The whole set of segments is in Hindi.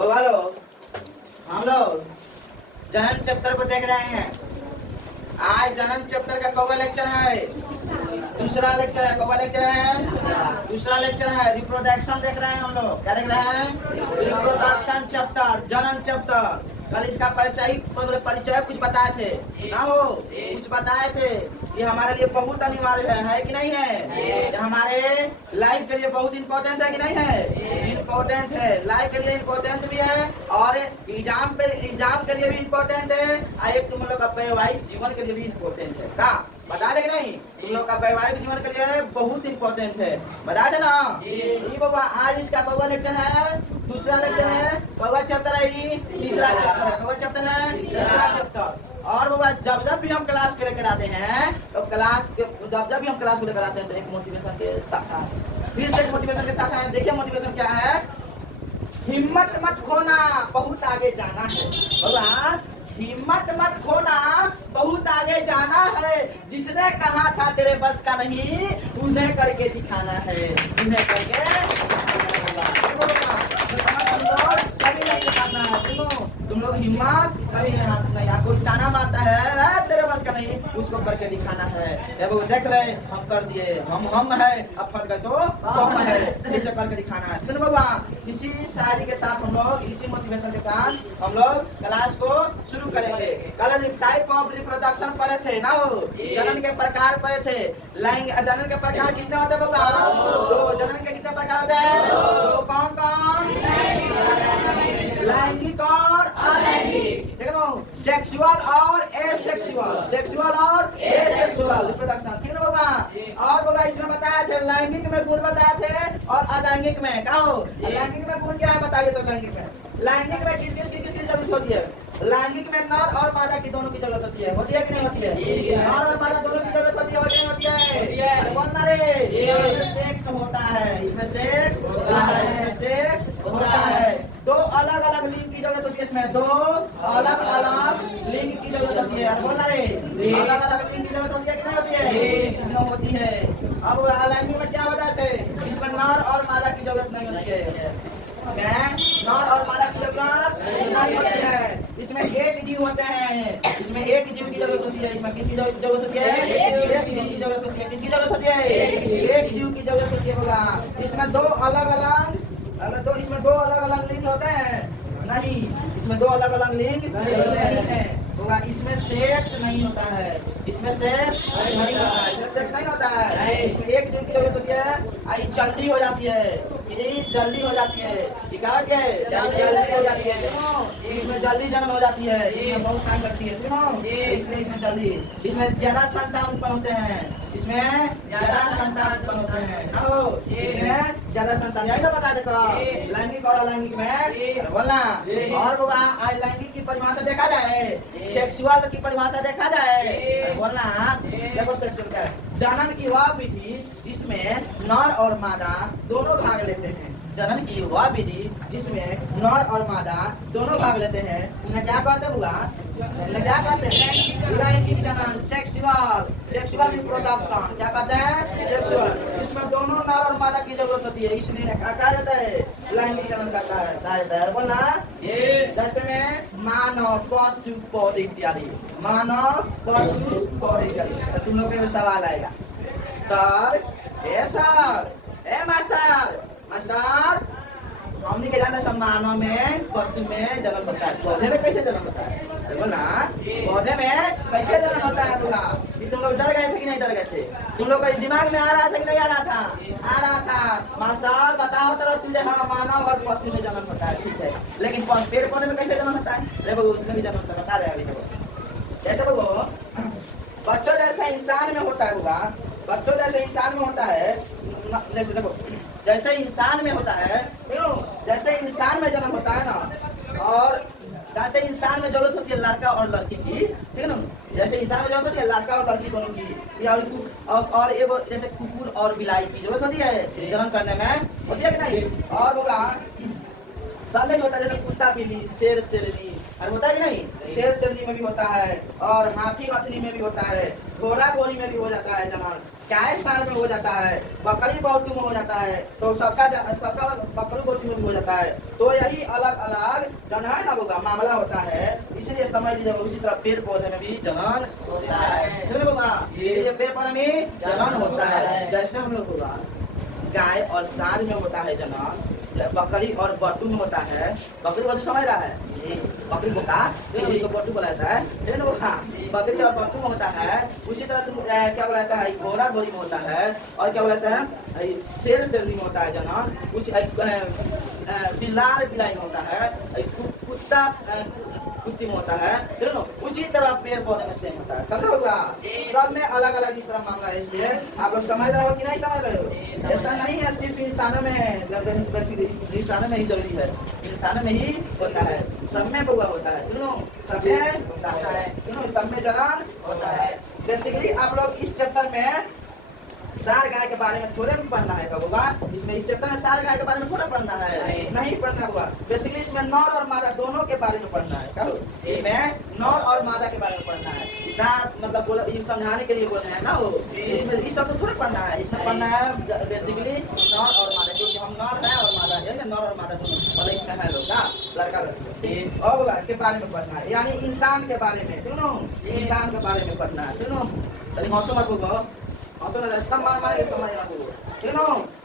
हेलो, हम लोग जन्म चैप्टर को देख रहे हैं। आज जन्म चैप्टर का कौवा लेक्चर है, दूसरा लेक्चर है। कौवा लेक्चर है, दूसरा लेक्चर है। रिप्रोडक्शन देख रहे हैं हम लोग। क्या देख रहे हैं? रिप्रोडक्शन चैप्टर, जन्म चैप्टर। कल इसका परिचय कुछ बताए थे ना हो, कुछ बताए थे। ये हमारे लिए बहुत अनिवार्य है कि नहीं है? ये हमारे लाइफ के लिए बहुत इम्पोर्टेंट है कि नहीं है? इम्पोर्टेंट है, लाइफ के लिए इम्पोर्टेंट भी है और एग्जाम के लिए भी इम्पोर्टेंट है और एक तुम लोग का वैवाहिक जीवन के लिए भी इम्पोर्टेंट है। का बता दे नहीं? तुम लोग का वैवाहिक जीवन के लिए बहुत इम्पोर्टेंट है, बता देना। ये बाबा आज इसका कौवा लेक्चर है, दूसरा लेक्चर है। कौवा चैप्टर है, तीसरा चैप्टर है। कौवा चैप्टर है, तीसरा चैप्टर। और बाबा जब भी हम क्लास के लेकर आते हैं तो जब भी हम क्लास को लेकर आते हैं तो एक मोटिवेशन के साथ, फिर से मोटिवेशन के साथ आए। देखिए मोटिवेशन क्या है? हिम्मत मत खोना, बहुत आगे जाना है। बाबा हिम्मत मत खोना, बहुत आगे जाना है। जिसने कहा था तेरे बस का नहीं, उन्हें करके दिखाना है, उन्हें करके कभी नहीं दिखाना है। तुम लोग हिम्मत कभी नहीं, आपको ताना मारता है तेरे बस का नहीं, उसको करके दिखाना है। देख ले हम कर दिए, हम है, अब फट गए तो कम है, ऐसे करके दिखाना है। सुनो बाबा, इसी शायरी के साथ हम लोग, इसी मोटिवेशन के साथ हम लोग क्लास को शुरू करेंगे। कल टाइप ऑफ रिप्रोडक्शन पढ़े थे ना, जनन के प्रकार पढ़े थे। जनन के प्रकार कितने होते हैं बाबा? दो। जनन के कितने प्रकार होते हैं? दो। कौन कौन? लैंगिक और अलैंगिक। देखो, सेक्सुअल और एसेक्सुअल, सेक्सुअल और एसेक्सुअल रिप्रोडक्शन, ठीक है बाबा। और बाबा इसमें बताया थे लैंगिक में गुण बताए थे और अलैंगिक में क्या हो? लैंगिक में गुण क्या है बताइए तो? लैंगिक में किसकी जरूरत होती है? लैंगिक में नर और मादा की दोनों की जरूरत होती है कि नहीं होती है? नर और मादा दोनों की जरूरत होती है कि नहीं होती है? बोलना रे, इसमें सेक्स होता है, इसमें सेक्स होता है, इसमें सेक्स होता है। दो अलग अलग लिंग की जरूरत होती है, इसमें दो अलग अलग लिंग की जरूरत होती है। बोलना रे, अलग अलग लिंग की जरूरत होती है कि नहीं होती है? इसमें होती है। अब लैंगिक में क्या बताते हैं? इसमें नर और मादा की जरूरत नहीं होती है, नर और मादा की जरूरत नहीं होती है। इसमें एक जीव होते हैं, इसमें एक जीव की जरूरत होती है। इसमें किसकी जरूरत होती है? एक जीव की जरूरत होती है। किसकी जरूरत होती है? एक जीव की जरूरत होती है होगा। इसमें दो अलग अलग लिंग होते हैं नहीं, इसमें दो अलग अलग लिंग नहीं है होगा। इसमें सेक्स नहीं होता है, इसमें सेक्स नहीं होता है, इसमें सेक्स नहीं होता है। इसमें एक जीव की जरूरत होती है, आई जल्दी हो जाती है, जल्दी हो जाती है, ठीक है? जल्दी हो जाती है, इसमें जल्दी जन्म हो जाती है, इसमें बहुत टाइम लगती है, इसमें जल्दी, इसमें ज्यादा संतान उत्पन्न होते हैं, इसमें ज्यादा संतान उत्पन्न होते हैं, इसमें ज्यादा संतान। यही तो बता देगा लैंगिक और अलैंगिक में बोलना। और बाबा लैंगिक की परिभाषा देखा जाए, सेक्सुअल की परिभाषा देखा जाए, बोलना। देखो सेक्सुअल क्या है? जनन की वह विधि जिसमें नर और मादा दोनों भाग लेते हैं। जनन की वह विधि जिसमें नर और मादा दोनों भाग लेते हैं, उन्हें क्या कहते हैं बुआ? उन्हें क्या कहते हैं? लैंगिक जनन, सेक्सुअल रिप्रोडक्शन। क्या कहते हैं? सेक्सुअल। इसमें दोनों नर और मादा की जरूरत होती है, इसलिए क्या जाता है? लैंगिक जनन कहता है। बोलना जैसे में मानव, पशु, पौधे इत्यादि। मानव, पशु, पौधे इत्यादि। तुम लोग में सवाल आएगा, सर ए मास्टर हमने के जाना सब मानव में, पशु में जन्म होता है, पौधे में कैसे जन्म होता है? देखो ना, पौधे में कैसे जन्म होता है बोला। तुम लोग डर गए थे कि नहीं डर गए थे? तुम लोग का दिमाग में आ रहा था कि नहीं आ रहा था? आ रहा था। मास्टर बताओ तो तुझे, हाँ मानव और पशु में जन्म होता है, ठीक है, लेकिन पेड़ पौधे में कैसे जन्म होता है? देखो उसमें भी जन्म होता है, बता रहे अभी। देखो जैसे वो बच्चों जैसे इंसान में होता है होगा, बच्चों जैसे इंसान में होता है। देखो जैसे इंसान में होता है, जैसे इंसान में जन्म होता है ना, और जैसे इंसान में जरूरत होती है लड़का और लड़की की, ठीक है ना? जैसे इंसान में जरूरत होती है लड़का और लड़की दोनों की, और एगो जैसे कुकुर और बिलाई की जरूरत होती है जन्म करने में, होती है कि नहीं? और होगा सब में होता है, जैसे कुत्ता बिल्ली, शेर शेरनी, और होता है कि नहीं? शेर शेरनी में भी होता है, और हाथी हथनी में भी होता है, घोड़ा घोड़ी में भी हो जाता है जन्म। गाय सार में हो जाता है, बकरी बहुतु में हो जाता है, तो सबका बकरी बहुतु में भी हो जाता है। तो यही अलग अलग जन है ना होगा मामला होता है, इसलिए समझ लीजिए। उसी तरह पेड़ पौधे में भी जनन होता है, ठीक है बाबा। इसलिए पेड़ पौधे में जनन होता है। जैसे हम लोग होगा गाय और सार में होता है जनन, बकरी और बटू में होता है। बकरी बटू समझ रहा है, बकरी बोका इसको बटू बोला जाता है, ठीक है ना। बकरी और बटू में होता है। उसी तरह क्या बोला जाता है, घोड़ा घोड़ी में होता है, और क्या बोला जाता है, शेर शेरनी में होता है जनन। उसी बिलार बिलाई में होता है, कुत्ता कुत्ती में होता है, ठीक है ना। उसी तरह पेड़ पौधे में सेम होता है, समझा होगा। सब में अलग अलग इस तरह मामला है, इसलिए आप लोग समझ रहे हो कि नहीं समझ रहे हो। ऐसा नहीं है सिर्फ इंसानों में, इंसानों में ही जरूरी है, इंसानों में ही होता है, सब में बउआ होता है, सुनो सब में होता है, सुनो सब में जनन होता है। बेसिकली आप लोग इस चैप्टर में सार गाय के बारे में थोड़े भी पढ़ना है होगा। इसमें इस चैप्टर में सार गाय के बारे में थोड़ा पढ़ना है, नहीं पढ़ना होगा। बेसिकली इसमें नर और मादा दोनों के बारे में पढ़ना है, कहो इसमें नर और मादा के बारे में पढ़ना है। सार मतलब बोलो ये समझाने के लिए बोल रहे हैं ना वो, इसमें इस सब तो थोड़ा पढ़ना है। इसमें पढ़ना है बेसिकली नर और मादा, क्योंकि हम नर है और मादा है, नर और मादा दोनों मतलब इसमें है लोग ना, लड़का लड़की और के बारे में पढ़ना है, यानी इंसान के बारे में, दोनों इंसान के बारे में पढ़ना है, दोनों। तभी हौसला मत होगा, मारे समझ ना हो, ठीक है।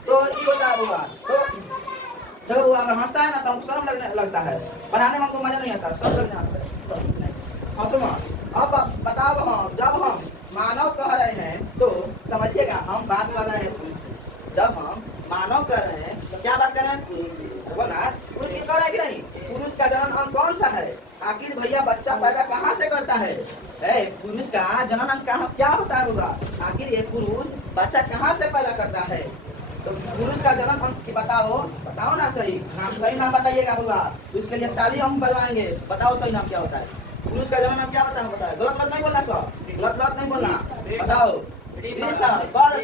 तो ये होता है हुआ, तो जब वो अगर हंसता है ना तो हमको शर्म लगने लगता है, पढ़ाने में हमको मजा नहीं आता, सब लगने आता है। हंसो मत। अब बताओ हम जब हम मानव कह रहे हैं तो समझिएगा, हम बात कर रहे हैं पुरुष की। जब हम मानव कर रहे हैं तो क्या बात कर रहे हैं, पुरुष की। बोला पुरुष की कर रहे हैं कि नहीं, पुरुष का जन्म अंग कौन सा है। आखिर भैया बच्चा पैदा कहाँ से करता है, पुरुष का जन्म अंग कहाँ क्या होता है होगा। आखिर ये पुरुष बच्चा कहाँ से पैदा करता है, तो पुरुष का जन्म अंग बताओ, बताओ ना सही नाम, सही नाम बताइएगा होगा, तो इसके लिए ताली हम बजवाएंगे। बताओ सही नाम क्या होता है, पुरुष का जन्म नाम क्या बताओ, बताओ। गलत गलत नहीं बोलना सब, गलत गलत नहीं बोलना, बताओ।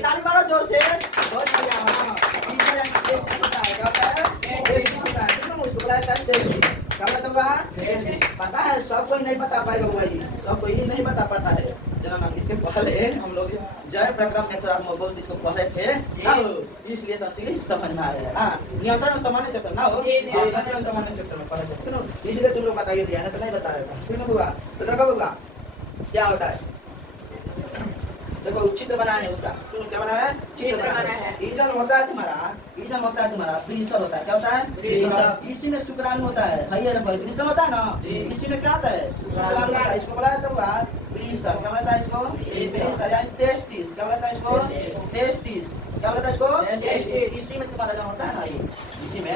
ताली मारो जोर से, बहुत बढ़िया। पता है सब कोई नहीं बता पाएगा भाई, सब कोई नहीं बता पाता है जना। इससे पहले हम लोग जय प्रक्रम में थोड़ा बहुत इसको पढ़े थे, इसलिए तो समझ में आ रहा है। हाँ, नियंत्रण में सामान्य चक्कर ना हो, नियंत्रण में सामान्य चक्कर में पढ़े थे, इसलिए तुम लोग बताइए दिया ना तो नहीं बता रहे, ठीक है बुआ। तो देखो बुआ क्या होता है, देखो चित्र बनाना है उसका, तुम क्या बनाना है, चित्र बनाना है। ईजन होता है तुम्हारा, ईजन होता है तुम्हारा, प्रीसर होता है, क्या होता है, इसी में शुक्राणु होता है, प्रीसर होता है ना, इसी में क्या होता है, शुक्राणु होता है। इसको बोला जाता है प्रीसर, क्या बोलता है इसको, प्रीसर यानी टेस्टिस, क्या बोलता है इसको, टेस्टिस, क्या बोलता है इसको, इसी में तुम्हारा जन्म होता है ना, ये इसी में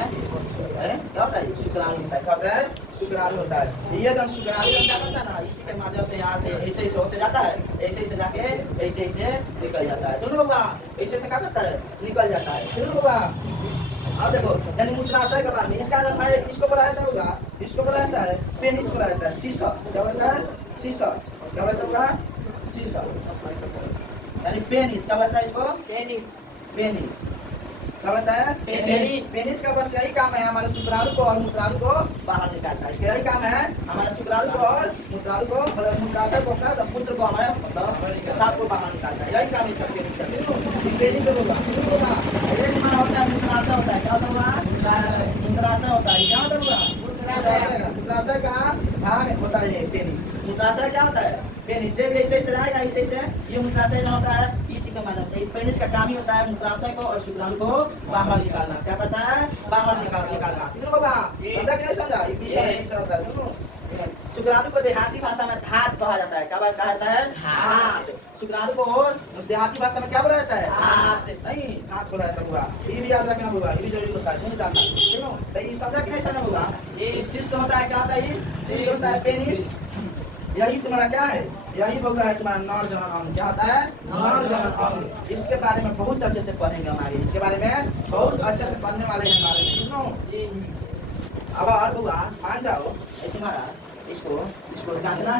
क्या होता है, शुक्राणु होता है, क्या होता है, शुक्राणु होता है। ये जब शुक्राणु क्या करता है ना, इसी के माध्यम से यहाँ से ऐसे ऐसे होते जाता है, ऐसे ऐसे जाके ऐसे ऐसे निकल जाता है, दोनों होगा ऐसे ऐसे क्या करता है, निकल जाता है, दोनों होगा। अब देखो यानी मूत्राशय के बारे में, इसका है इसको बोला जाता होगा, इसको बोला जाता है पेनिस बोला जाता है, शीशा क्या बोलता है, शीशा क्या बोलता है, शीशा यानी पेनिस क्या बोलता है इसको, पेनिस क्या होता है, पेनिस का बस यही काम है हमारे शुक्राणु को और मूत्राणु को बाहर निकालता है। इसका यही काम है हमारे शुक्राणु को और मूत्राणु को, मूत्राशय को अपना पुत्र को हमारे पेशाब को बाहर निकालता है, यही काम इसका पेनिस का। पेनिस से होगा ये हमारा होता है मूत्राशय होता है, क्या होता है, मूत्राशय होता है, क्या होता है, मूत्राशय का भाग होता है ये पेनिस। मूत्राशय क्या होता है, पेनिस से भी ऐसे ऐसे जाएगा, ऐसे ऐसे ये मूत्राशय जो होता है इसी के माध्यम से, पेनिस का काम ही होता है मूत्राशय को और शुक्राणु को बाहर निकालना, क्या करता है, बाहर निकालना, ठीक है बाबा, समझा कि नहीं समझा, ये विषय होता है। शुक्राणु को देहाती भाषा में हाथ कहा जाता है, क्या कहा जाता है, हाथ। शुक्राणु को देहाती भाषा में क्या बोला जाता है, हाथ नहीं, हाथ बोला जाता होगा, ये भी याद रखना होगा, ये भी जरूरी होता है, तुम्हें जानना, सुनो तो ये समझा कि नहीं समझा होगा। ये शिष्ट होता है, क्या होता है, शिष्ट होता है पेनिस, यही तुम्हारा क्या है, यही होगा है तुम्हारा नर जनन अंग, क्या होता है, नर जनन अंग। इसके बारे में बहुत अच्छे से पढ़ेंगे हमारे, इसके बारे में बहुत अच्छे से पढ़ने वाले हैं हमारे, सुनो। अब और हुआ मान जाओ तुम्हारा इसको जांचना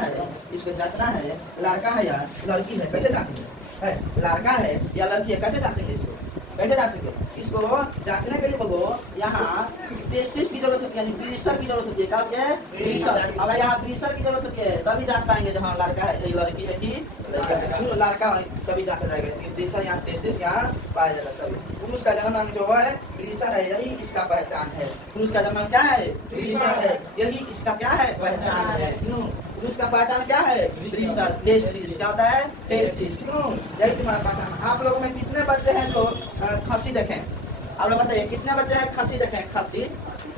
है, लड़का है या लड़की है, कैसे जांचेंगे, है लड़का है या लड़की है, कैसे जांचेंगे इसको, कैसे जांचेंगे, इसको जांचने के लिए बगो यहाँ टेस्टिस की जरूरत होती है, ब्रीसर की जरूरत होती है। क्या होती है? ब्रीसर। अगर यहाँ ब्रीसर की जरूरत होती है तभी जांच पाएंगे जहाँ लड़का है लड़की है कि लड़का है तभी जांचा जाएगा। इसकी ब्रीसर यहाँ टेस्टिस यहाँ पाया जाता है तभी। पुरुष का जन्म अंग जो है ब्रीसर है, यही इसका पहचान है। पुरुष का जन्म क्या है? ब्रीसर है, यही इसका क्या है? पहचान है। पुरुष का पहचान क्या है? ब्रीसर, टेस्टिस। क्या होता है? टेस्टिस। यही तुम्हारा पहचान। आप लोगों में कितने बच्चे हैं जो खस्सी देखें? आप लोग बताइए कितने बच्चे हैं खस्सी देखें? खस्सी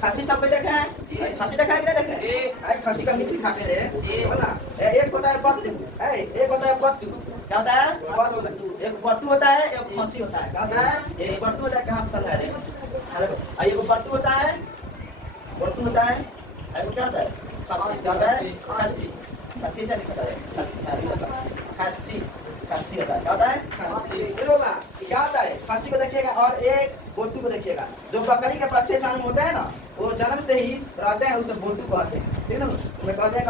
खस्सी सब कोई देखे हैं? खस्सी देखा है कि नहीं देखे? खस्सी का मीट खाते हैं बोला। एक होता है बट्टू, एक होता है बट्टू। क्या होता है? बट्टू। एक बट्टू होता है, एक खस्सी होता है। क्या होता है? एक बट्टू होता है। कहाँ चल रहा है? एक बट्टू होता है, बट्टू होता है। क्या होता है? खस्सी। क्या होता है? खस्सी। खस्सी से निकलता है खस्सी। खस्सी होता है। क्या होता है? खस्सी। क्या होता है? खस्सी को देखिएगा और एक बोटू को देखिएगा। जो बकरी के बच्चे जन्म होते हैं ना, वो जन्म से ही रहते हैं, उसे बोटू कहते हैं। ठीक है ना? उन्हें कहते हैं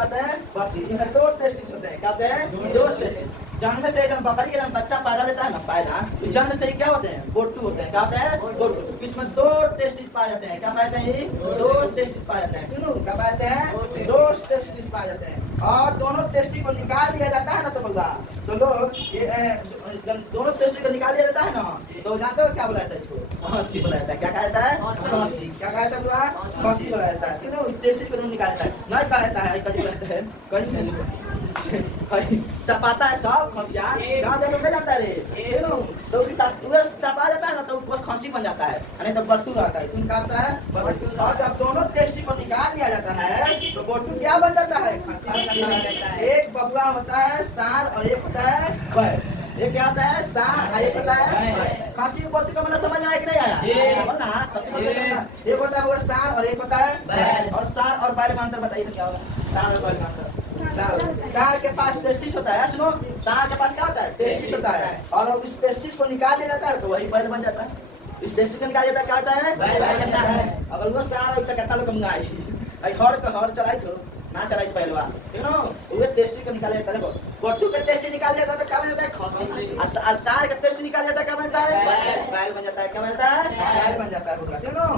बकरी। इनमें दो टेस्टिस होते हैं। क्या होते हैं? दो टेस्टिस। जन्म से जब बकरी का बच्चा पैदा लेता है ना, पैदा तो जन्म से ही क्या होते हैं? बोटू होते हैं। क्या होते हैं? बोटू। इसमें दो टेस्टिस पाए जाते हैं। क्या पाए जाते हैं? दो टेस्टिस पाए जाते हैं। क्यों? क्या पाए जाते हैं? दो टेस्टिस पाए जाते हैं। और दोनों टेस्टिस को निकाल दिया जाता है ना, तो होगा तो लोग दोनों टेस्टिस को निकाल दिया जाता है ना, तो जानते हो क्या बोला जाता है? इसको खस्सी बोला जाता है। क्या कहा जाता है? खस्सी। क्या कहा जाता है? खस्सी बोला जाता है। क्यों? टेस्टिस को निकाल जाता है, नहीं कहा जाता है कहीं चपाता है सब खसिया गाँव में नहीं जाता रे, तो उसकी चपा जाता है ना, तो वो खसी बन जाता है, नहीं तो बट्टू रहता है। तुम कहता है बट्टू। और जब दोनों टेस्टी को निकाल दिया जाता है तो बट्टू क्या बन जाता है? खसी बन जाता है। एक बबुआ होता है सांड और एक होता है बैल। एक क्या होता है? सांड और एक होता है बैल। खसी को बत्ती का मतलब समझ में आया कि नहीं आया? बोलना खसी को समझ। एक होता है वो सांड और एक होता है बैल। और सांड और बैल में अंतर बताइए तो क्या होगा? सांड और बैल में अंतर। सांड के पास टेस्टिस होता है। सुनो, सांड के पास क्या होता है? टेस्टिस होता है। और उस टेस्टिस को निकाल दिया जाता है तो वही बैल बन जाता है। इस टेस्टिस को निकाल दिया क्या होता है? बैल बन जाता है। अगर वो सांड तक कहता लोग मंगाई हर चढ़ाई तो ना चढ़ाई पहलवा, यू नो, वो टेस्टिस को निकाल देता है। बट्टू के टेस्टिस निकाल दिया जाता है, क्या बन जाता है? खस्सी। और सांड का टेस्टिस निकाल दिया जाता है, क्या बनता है? बैल बन जाता है। क्या बनता है? बैल बन जाता है, यू नो।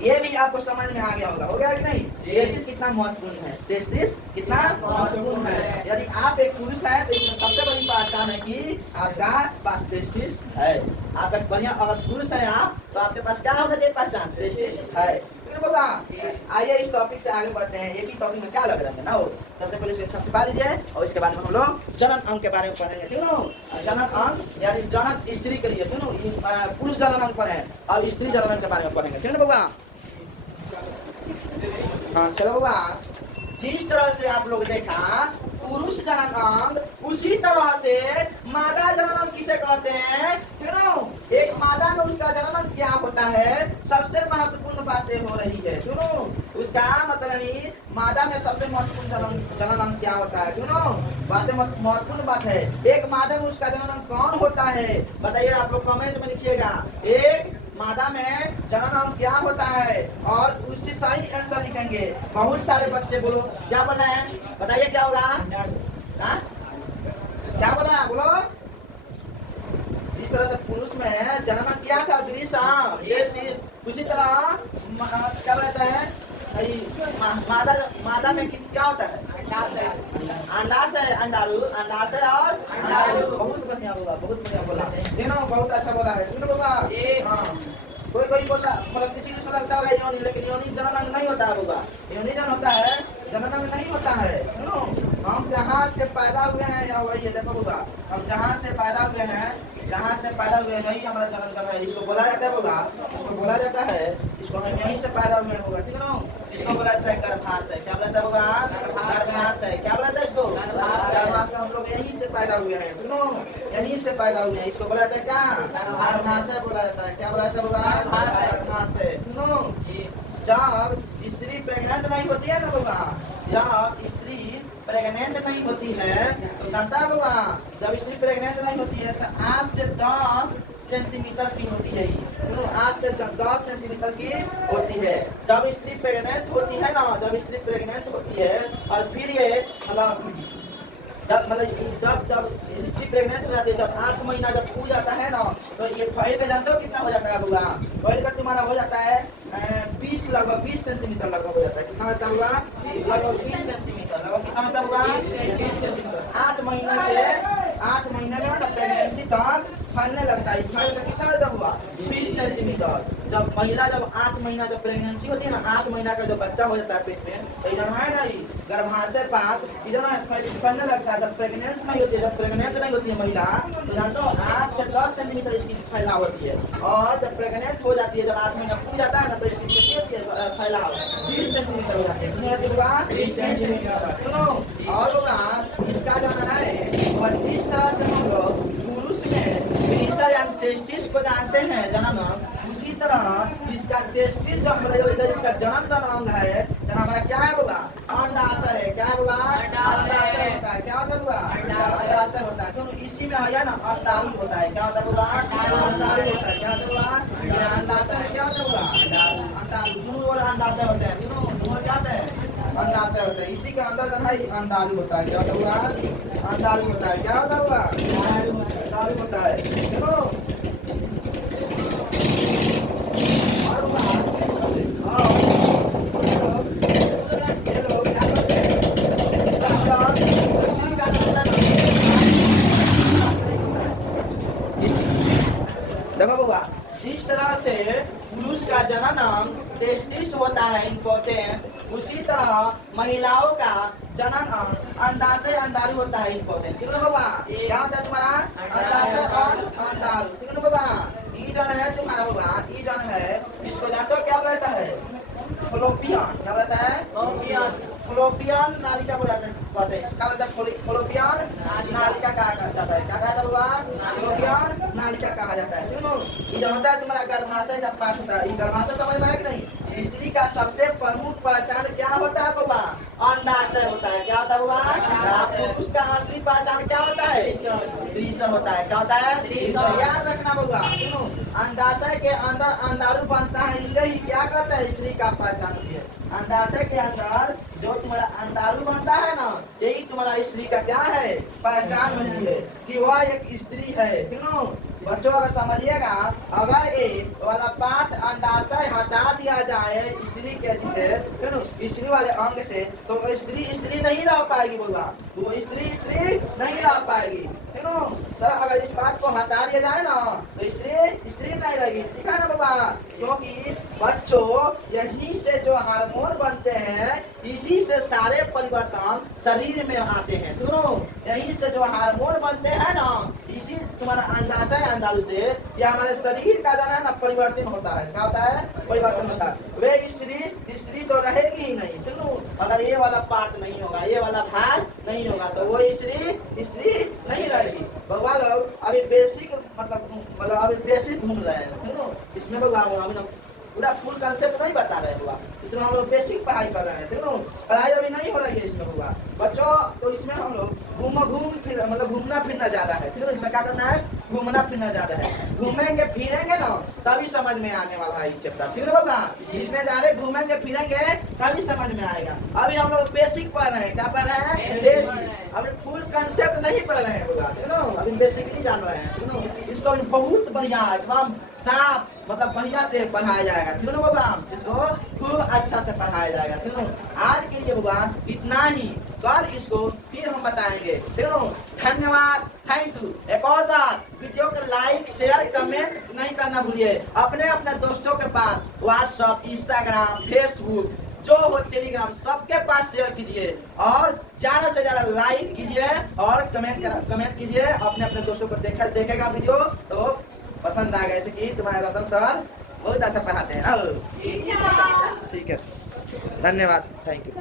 ये भी आपको समझ में आ गया होगा, हो गया कि नहीं? टेस्टिस कितना महत्वपूर्ण है, टेस्टिस कितना महत्वपूर्ण है। यदि आप एक पुरुष है तो इसमें सबसे बड़ी पहचान है कि आपका पास टेस्टिस है। आप एक बढ़िया अगर पुरुष है आप, तो आपके पास क्या होना चाहिए? पहचान, टेस्टिस है। बाबा आइए इस टॉपिक से आगे बढ़ते हैं। एक ही टॉपिक में क्या लग रहा है ना, वो सबसे पहले इसको छाप पा लीजिए और इसके बाद में हम लोग जनन अंग के बारे में पढ़ेंगे। क्यों? जनन अंग यानी जनन स्त्री के लिए, क्यों? पुरुष जनन अंग पढ़े और स्त्री जनन अंग के बारे में पढ़ेंगे। क्यों ना बाबा? हाँ चलो बाबा, जिस तरह से आप लोग देखा पुरुष जनन अंग, उसी तरह से मादा जनन अंग किसे कहते हैं? क्यों? एक मादा में उसका जनन अंग क्या होता है, सबसे महत्वपूर्ण बातें हो रही है। क्यों? उसका मतलब यानी मादा में सबसे महत्वपूर्ण जनन अंग क्या होता है? क्यों? बातें महत्वपूर्ण बात है। एक मादा में उसका जनन अंग कौन होता है बताइए, आप लोग कमेंट में लिखिएगा। एक मादा में जनन अंग क्या होता है और उससे सही आंसर लिखेंगे। बहुत सारे बच्चे बोलो क्या बोला है, बताइए क्या होगा? क्या बोला? बोलो। जिस तरह से पुरुष में जनन अंग क्या था? उसी तरह क्या बोलता है? मादा में क्या होता है? अंडाशय, अंडाशय और अंडाणु। बहुत बढ़िया बोला, बहुत बढ़िया बोला, तीनों बहुत अच्छा बोला है। तीनों बाबा हाँ, कोई बोला मतलब किसी को लगता होगा योनि, लेकिन योनि जनन अंग नहीं होता है बाबा। योनि जन होता है, जनन अंग नहीं होता है। हम जहाँ से पैदा हुए हैं या वही है। देखो बाबा, हम जहाँ से पैदा हुए हैं, जहाँ से पैदा हुए हैं यही हमारा जनन अंग है। इसको बोला जाता है बाबा, इसको बोला जाता है, इसको हम यहीं से पैदा हुए होगा। ठीक है ना? इसको बोला जाता है गर्भाशय। क्या बोला जाता है बाबा? गर्भाशय। क्या बोला जाता है इसको? गर्भाशय। हम लोग यहीं से पैदा हुए हैं, यहीं से पैदा हुए हैं। इसको बोला जाता है क्या? गर्भाशय बोला जाता है। क्या बोला जाता है बाबा? गर्भाशय। जब स्त्री प्रेग्नेंट नहीं होती है ना बाबा, जब स्त्री प्रेग्नेंट नहीं होती है तो जानता है बाबा, जब स्त्री प्रेग्नेंट नहीं होती है तो 8 से 10 सेंटीमीटर की होती है। 8 से 10 सेंटीमीटर की होती है जब स्त्री प्रेग्नेंट होती है ना। जब स्त्री प्रेग्नेंट होती है और फिर ये मतलब जब मतलब जब जब स्त्री प्रेग्नेंट हो जाती है, जब 8 महीना जब पूरा जाता है ना, तो ये फाइल का जानते हो कितना हो जाता है बुआ? फाइल का तुम्हारा हो जाता है 20 लगभग 20 सेंटीमीटर लगभग हो जाता है। कितना होता हुआ? लगभग 20 सेंटीमीटर। लगभग कितना होता हुआ? 20 सेंटीमीटर। 8 महीने से 8 महीने में प्रेगनेंसी तक फैलने लगता है। फाइल का कितना होता हुआ? 20 सेंटीमीटर। जब महिला जब 8 महीना जब प्रेगनेंसी होती है ना, 8 महीना का जब बच्चा हो जाता है पेट में, तो इधर है ना गर्भाशय पात इधर फैलने लगता है। जब प्रेगनेंस नहीं होती है, जब प्रेगनेंट नहीं होती है महिला, तो जानते हो 8 से 10 सेंटीमीटर इसकी फैलाव होती है। और जब प्रेगनेंट हो जाती है, जब 8 महीना पूरा जाता है ना, तो इसकी कितनी होती है फैलाव? 20 सेंटीमीटर हो जाती है। कितनी होती है? 20 सेंटीमीटर। सुनो और होगा इसका जो है जिस तरह से हम लोग पुरुष में ईस्टर या टेस्टिस को जानते हैं जनन, उसी तरह इसका टेस्टिस जो हमारा इसका जनन अंग है, हमारा क्या है होगा? अंडाशय है। क्या होगा? अंडाशय होता है। क्या होता है? अंडाशय होता है। तो इसी में है ना अंडाणु होता है। क्या होता होगा? अंडाणु होता है। क्या होता होगा? अंडाशय में क्या होता होगा? अंडाणु। दोनों और अंडाशय होते हैं। दोनों क्या होते हैं? अंडाशय होता है। इसी के अंदर जो है अंडाणु होता है। क्या होता होगा? अंडाणु होता है। क्या होता होगा? अंडाणु होता है। देखो देखो बाबा, जिस तरह से पुरुष का जनन टेस्टिस होता है इम्पोर्टेंट, उसी तरह महिलाओं का जनन अंडाशय अंडाणु होता है इम्पोर्टेंट। ठीक है बाबा? क्या होता है तुम्हारा? अंडाशय और अंडाणु। ठीक है बाबा? ये जन है तुम्हारा बाबा, ये जन है, इसको जानते हो क्या रहता है? फ्लोपियन। क्या रहता है? फ्लोपियन नालिका बोला जाता है। क्या रहता है? फ्लोपियन नालिका कहा जाता है। क्या कहा जाता है? फ्लोपियन नालिका कहा जाता है। सुनो, ये जो होता है तुम्हारा गर्भाशय का पास होता है। ये गर्भाशय समझ में है कि नहीं? स्त्री का सबसे प्रमुख पहचान क्या होता है बाबा? अंडाशय होता है। क्या होता है बाबा? उसका असली पहचान क्या होता है? रीसर होता है। क्या होता है? रीसर। याद रखना बाबा। सुनो, अंडाशय के अंदर अंडाणु बनता है, इसे ही क्या कहते हैं? स्त्री का पहचान होती है। अंडाशय के अंदर जो तुम्हारा अंडाणु बनता है ना, यही तुम्हारा स्त्री का क्या है? पहचान होती है कि वह एक स्त्री है। क्यों बच्चों अगर समझिएगा, अगर एक वाला पार्ट अंडाशय हटा दिया जाए स्त्री के से, स्त्री वाले अंग से, तो स्त्री स्त्री नहीं रह पाएगी बोला। तो स्त्री स्त्री नहीं रह पाएगी। सर अगर इस पार्ट को हटा दिया जाए ना, तो स्त्री स्त्री नहीं रहेगी। ठीक है ना बाबा? क्योंकि बच्चों यही से जो हार्मोन बनते हैं, इसी से सारे परिवर्तन शरीर में आते हैं। यही से जो हार्मोन बनते हैं ना, इसी तुम्हारा अंडाशय अंडाणु से या हमारे शरीर का जो है ना परिवर्तन होता है। क्या होता है? परिवर्तन होता है। वे स्त्री तो रहेगी ही नहीं। अगर ये वाला पार्ट नहीं होगा, ये वाला भाग नहीं होगा, तो वो स्त्री नहीं रहेगी। भगवान लोग अभी बेसिक मतलब अभी बेसिक घूम रहे हैं। इसमें भगवान पूरा फुल कंसेप्ट नहीं बता रहे हुआ, इसमें हम लोग बेसिक पढ़ाई कर रहे हैं। पढ़ाई अभी नहीं हो रही है इसमें हुआ बच्चों। तो इसमें हम लोग घूमना फिरना ज्यादा है। इसमें क्या करना है? घूमना फिरना ज्यादा है। घूमेंगे फिरेंगे ना, तभी समझ में आने वाला है चैप्टर। ठीक है बाबा? इसमें जा रहे घूमेंगे फिरेंगे तभी समझ में आएगा। अभी हम लोग बेसिक पढ़ रहे हैं। क्या पढ़ रहे हैं? बेसिक। अभी फुल कंसेप्ट नहीं पढ़ रहे हैं, अभी बेसिकली जान रहे हैं। इसको बहुत बढ़िया एकदम साफ मतलब बढ़िया से पढ़ाया जाएगा। ठीक है ना बाबा? इसको खूब अच्छा से पढ़ाया जाएगा। ठीक है? आज के लिए बाबा इतना ही, कल इसको फिर हम बताएंगे। ठीक है? धन्यवाद, थैंक यू। एक और बात, वीडियो को लाइक शेयर कमेंट नहीं करना भूलिए। अपने अपने दोस्तों के पास व्हाट्सएप, इंस्टाग्राम, फेसबुक, जो हो टेलीग्राम, सबके पास शेयर कीजिए और ज्यादा से ज्यादा लाइक कीजिए और कमेंट कीजिए। अपने अपने दोस्तों को देखेगा वीडियो तो पसंद आ गया। जैसे कि तुम्हारे रतन सर बहुत अच्छा पढ़ाते हैं। ठीक है, धन्यवाद, थैंक यू।